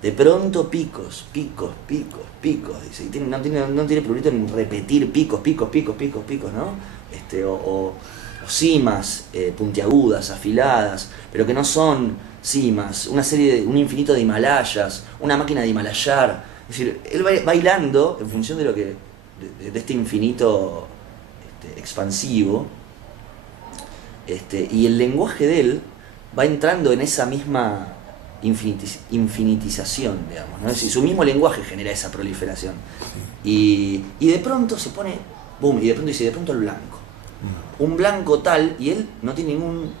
De pronto picos, picos, picos, picos, dice, y no tiene problema en repetir picos, picos, picos, picos, picos, ¿no? O cimas puntiagudas, afiladas, pero que no son cimas, un infinito de Himalayas, una máquina de Himalayar. Es decir, él va bailando en función de lo que de este infinito expansivo, y el lenguaje de él va entrando en esa misma infinitización, digamos, ¿no? Es decir, su mismo lenguaje genera esa proliferación. Y de pronto se pone, boom, y de pronto dice, de pronto el blanco. Un blanco tal, y él no tiene ningún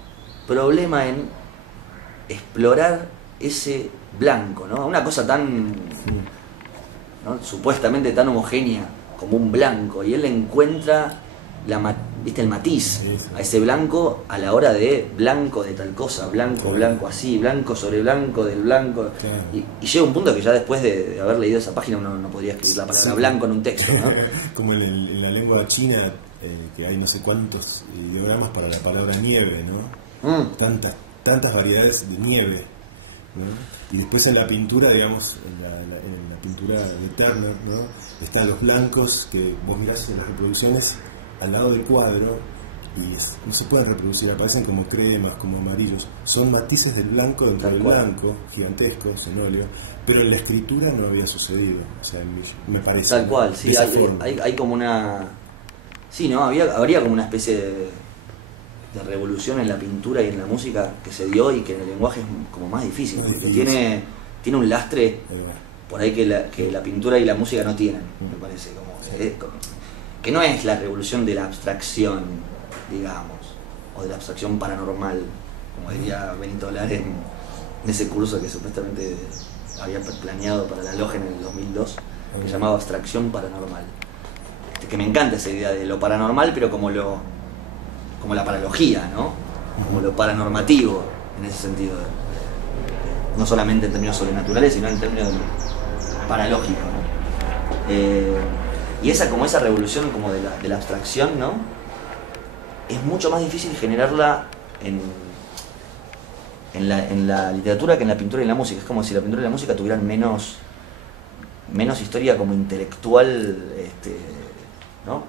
problema en explorar ese blanco, ¿no? Una cosa tan, ¿no?, supuestamente tan homogénea como un blanco, y él encuentra ¿viste? El matiz a ese blanco a la hora de blanco de tal cosa, blanco, blanco así, blanco sobre blanco del blanco. Y llega un punto que ya después de haber leído esa página uno no podría escribir la palabra blanco en un texto, ¿no? Como en la lengua china, que hay no sé cuántos ideogramas para la palabra nieve, ¿no? Tantas variedades de nieve, ¿no? Y después en la pintura, digamos, en la pintura de Turner, ¿no?, están los blancos que vos mirás en las reproducciones al lado del cuadro y no se pueden reproducir, aparecen como cremas, como amarillos, son matices del blanco dentro del blanco, gigantescos en óleo, pero en la escritura no había sucedido, o sea, me parece. Tal cual, sí, hay como una... Sí, ¿no? Habría como una especie de revolución en la pintura y en la música que se dio, y que en el lenguaje es como más difícil, porque tiene un lastre por ahí que la pintura y la música no tienen, me parece, que no es la revolución de la abstracción, digamos, o de la abstracción paranormal, como diría Benito Lar en ese curso que supuestamente había planeado para la Loge en el 2002, que se llamaba Abstracción Paranormal. Que me encanta esa idea de lo paranormal, pero como la paralogía, ¿no? Como lo paranormativo, en ese sentido. No solamente en términos sobrenaturales, sino en términos paralógicos, ¿no? Y esa revolución como de la abstracción, ¿no?, es mucho más difícil generarla en la literatura que en la pintura y en la música. Es como si la pintura y la música tuvieran menos historia como intelectual, ¿no?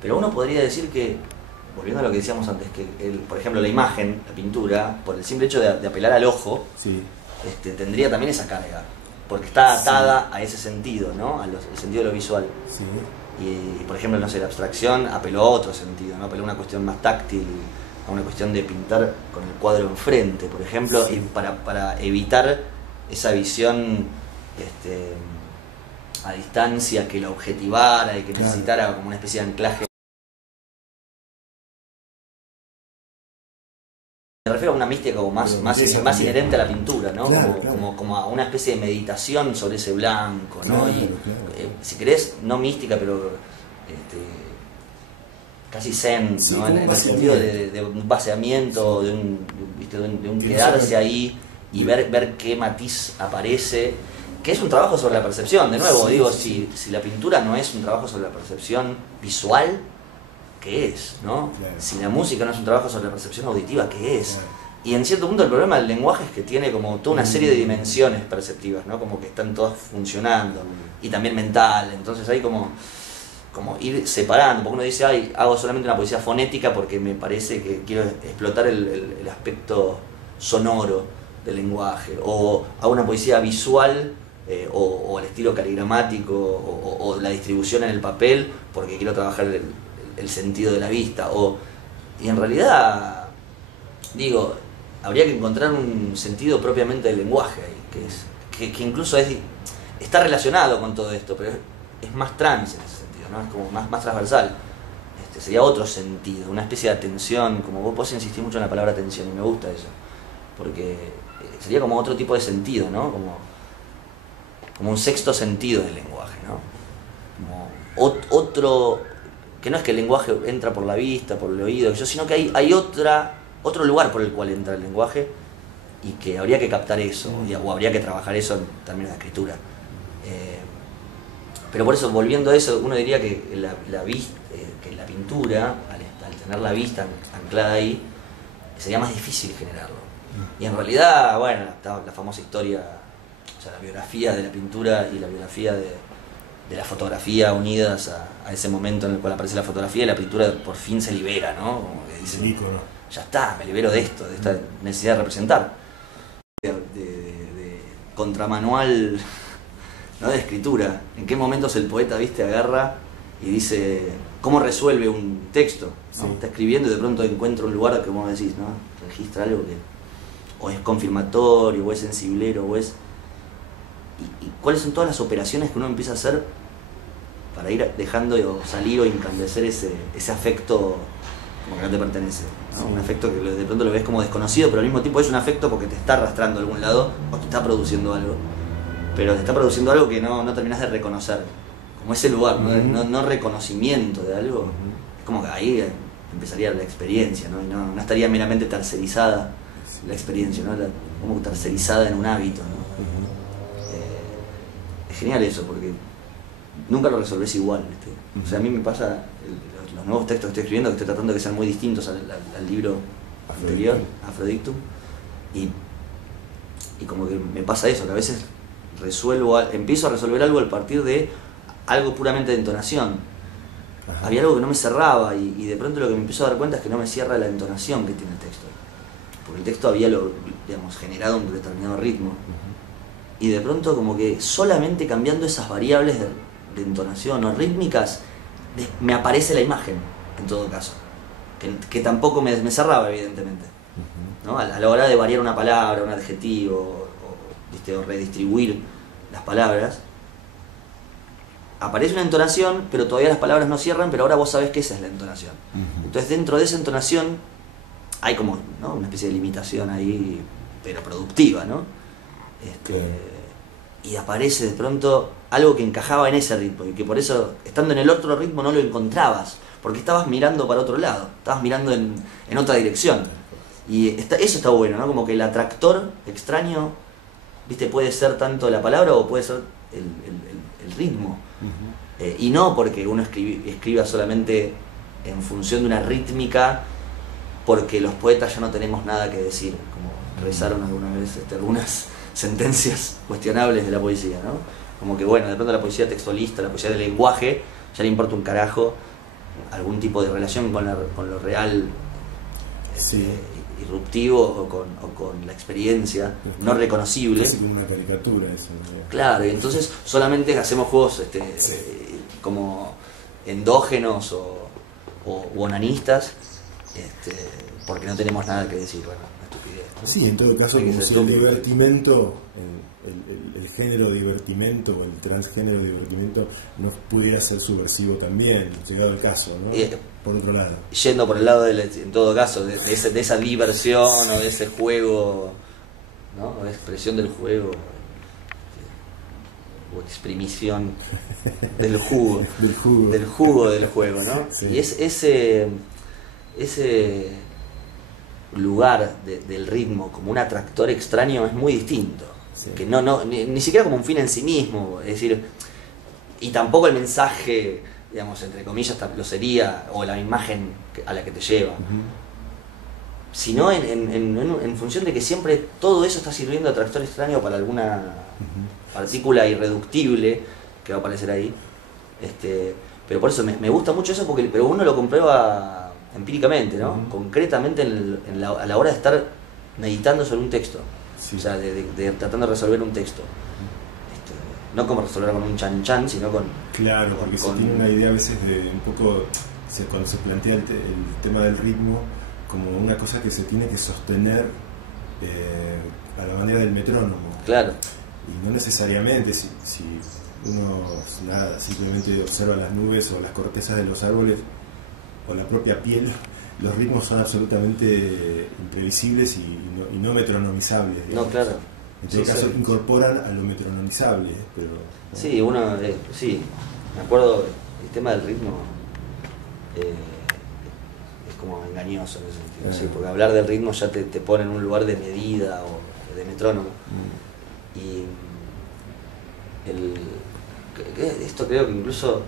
Pero uno podría decir que, volviendo a lo que decíamos antes, que por ejemplo la imagen, la pintura, por el simple hecho de apelar al ojo, sí, tendría también esa carga, porque está atada a ese sentido, ¿no?, al sentido de lo visual. Sí. Y por ejemplo, no sé, la abstracción apeló a otro sentido, ¿no? Apeló a una cuestión más táctil, a una cuestión de pintar con el cuadro enfrente, por ejemplo, sí, y para evitar esa visión a distancia que lo objetivara y que necesitara como una especie de anclaje. Me refiero a una mística como más inherente a la pintura, ¿no? Como a una especie de meditación sobre ese blanco, ¿no? Si querés, no mística, pero casi zen, sí, ¿no? En el sentido de un vaciamiento, de un quedarse ahí y ver qué matiz aparece, que es un trabajo sobre la percepción. De nuevo, digo, si la pintura no es un trabajo sobre la percepción visual, ¿qué es? ¿No? Claro. Si la música no es un trabajo sobre la percepción auditiva, ¿qué es? Claro. Y en cierto punto el problema del lenguaje es que tiene como toda una serie de dimensiones perceptivas, ¿no? Como que están todas funcionando, y también mental. Entonces hay como ir separando, porque uno dice, hago solamente una poesía fonética porque me parece que quiero explotar el aspecto sonoro del lenguaje, o hago una poesía visual, o al estilo caligramático, o la distribución en el papel porque quiero trabajar el sentido de la vista, y en realidad, digo, habría que encontrar un sentido propiamente del lenguaje ahí, que incluso está relacionado con todo esto, pero es más trans en ese sentido, ¿no? Es como más transversal. Sería otro sentido, una especie de atención, como vos insistís mucho en la palabra atención, y me gusta eso, porque sería como otro tipo de sentido, ¿no? Como un sexto sentido del lenguaje, ¿no? Como otro, que no es que el lenguaje entra por la vista, por el oído, sino que hay otro lugar por el cual entra el lenguaje, y que habría que captar eso, o habría que trabajar eso en términos de escritura. Pero por eso, volviendo a eso, uno diría que que la pintura, al tener la vista anclada ahí, sería más difícil generarlo. Y en realidad, bueno, la famosa historia, o sea, la biografía de la pintura y la biografía de la fotografía unidas a ese momento en el cual aparece la fotografía y la pintura por fin se libera, ¿no? Como que dicen, ya está, me libero de esto, de esta necesidad de representar. De contramanual, ¿no? De escritura. ¿En qué momentos el poeta, viste, agarra y dice cómo resuelve un texto? ¿No? Sí. Está escribiendo y de pronto encuentra un lugar que vos decís, ¿no? Registra algo que o es confirmatorio, o es sensiblero, o es... ¿Y cuáles son todas las operaciones que uno empieza a hacer para ir dejando salir o incandescer ese afecto como que no te pertenece, ¿no? Sí. Un afecto que de pronto lo ves como desconocido, pero al mismo tiempo es un afecto porque te está arrastrando a algún lado o te está produciendo algo, pero te está produciendo algo que no terminás de reconocer, como ese lugar, ¿no? No reconocimiento de algo. Es como que ahí empezaría la experiencia, ¿no? Y no estaría meramente tercerizada la experiencia, ¿no? Como tercerizada en un hábito, ¿no? Es genial eso, porque nunca lo resolvés igual, ¿viste? O sea, a mí me pasa los nuevos textos que estoy escribiendo, que estoy tratando de que sean muy distintos al libro anterior, Aphrodictum, y como que me pasa eso, que a veces empiezo a resolver algo a partir de algo puramente de entonación. Ajá. Había algo que no me cerraba y de pronto lo que me empiezo a dar cuenta es que no me cierra la entonación que tiene el texto, porque el texto había generado un determinado ritmo. Y de pronto como que solamente cambiando esas variables de entonación o rítmicas me aparece la imagen, en todo caso, que tampoco me cerraba, evidentemente, ¿no? A la hora de variar una palabra, un adjetivo o redistribuir las palabras, aparece una entonación, pero todavía las palabras no cierran, pero ahora vos sabés que esa es la entonación. Entonces dentro de esa entonación hay como, ¿no? Una especie de limitación ahí, pero productiva, ¿no? Y aparece de pronto algo que encajaba en ese ritmo y que por eso, estando en el otro ritmo, no lo encontrabas, porque estabas mirando para otro lado, estabas mirando en otra dirección. Y eso está bueno, ¿no? Como que el atractor extraño, ¿viste? Puede ser tanto la palabra o puede ser el ritmo. Y no porque uno escriba solamente en función de una rítmica, porque los poetas ya no tenemos nada que decir, como rezaron alguna vez algunas sentencias cuestionables de la poesía, ¿no? Como que bueno, de pronto la poesía textualista, la poesía del lenguaje, ya le importa un carajo algún tipo de relación con lo real, sí, irruptivo o con la experiencia no reconocible. Es como una caricatura eso, ¿no? Claro, y entonces solamente hacemos juegos como endógenos o onanistas, porque no tenemos nada que decir. Bueno, estupidez, ¿no? Sí, en todo caso, como si el divertimento, el género divertimento o el transgénero divertimento no pudiera ser subversivo también, llegado el caso, ¿no? Por otro lado. Yendo por el lado, en todo caso, de esa diversión o de ese juego, ¿no? O de expresión del juego, o exprimición del jugo, del jugo del juego, ¿no? Sí. Y ese lugar del ritmo como un atractor extraño es muy distinto. Sí. Que ni siquiera como un fin en sí mismo, es decir, y tampoco el mensaje, digamos, entre comillas, lo sería, o la imagen a la que te lleva, sino en función de que siempre todo eso está sirviendo de atractor extraño para alguna partícula irreductible que va a aparecer ahí. Pero por eso me gusta mucho eso, pero uno lo comprueba empíricamente, ¿no? Concretamente a la hora de estar meditando sobre un texto. Sí. O sea, tratando de resolver un texto. No como resolver con un chan-chan, sino con... Claro, porque se tiene una idea a veces de un poco... Cuando se plantea el tema del ritmo como una cosa que se tiene que sostener a la manera del metrónomo. Claro. Y no necesariamente, si uno simplemente observa las nubes o las cortezas de los árboles o la propia piel, los ritmos son absolutamente imprevisibles y no metronomizables, digamos. No, claro. En este caso incorporan a lo metronomizable, pero... ¿no? Sí, sí, me acuerdo, el tema del ritmo es como engañoso en ese sentido, sí, porque hablar del ritmo ya te pone en un lugar de medida o de metrónomo. Y esto creo que incluso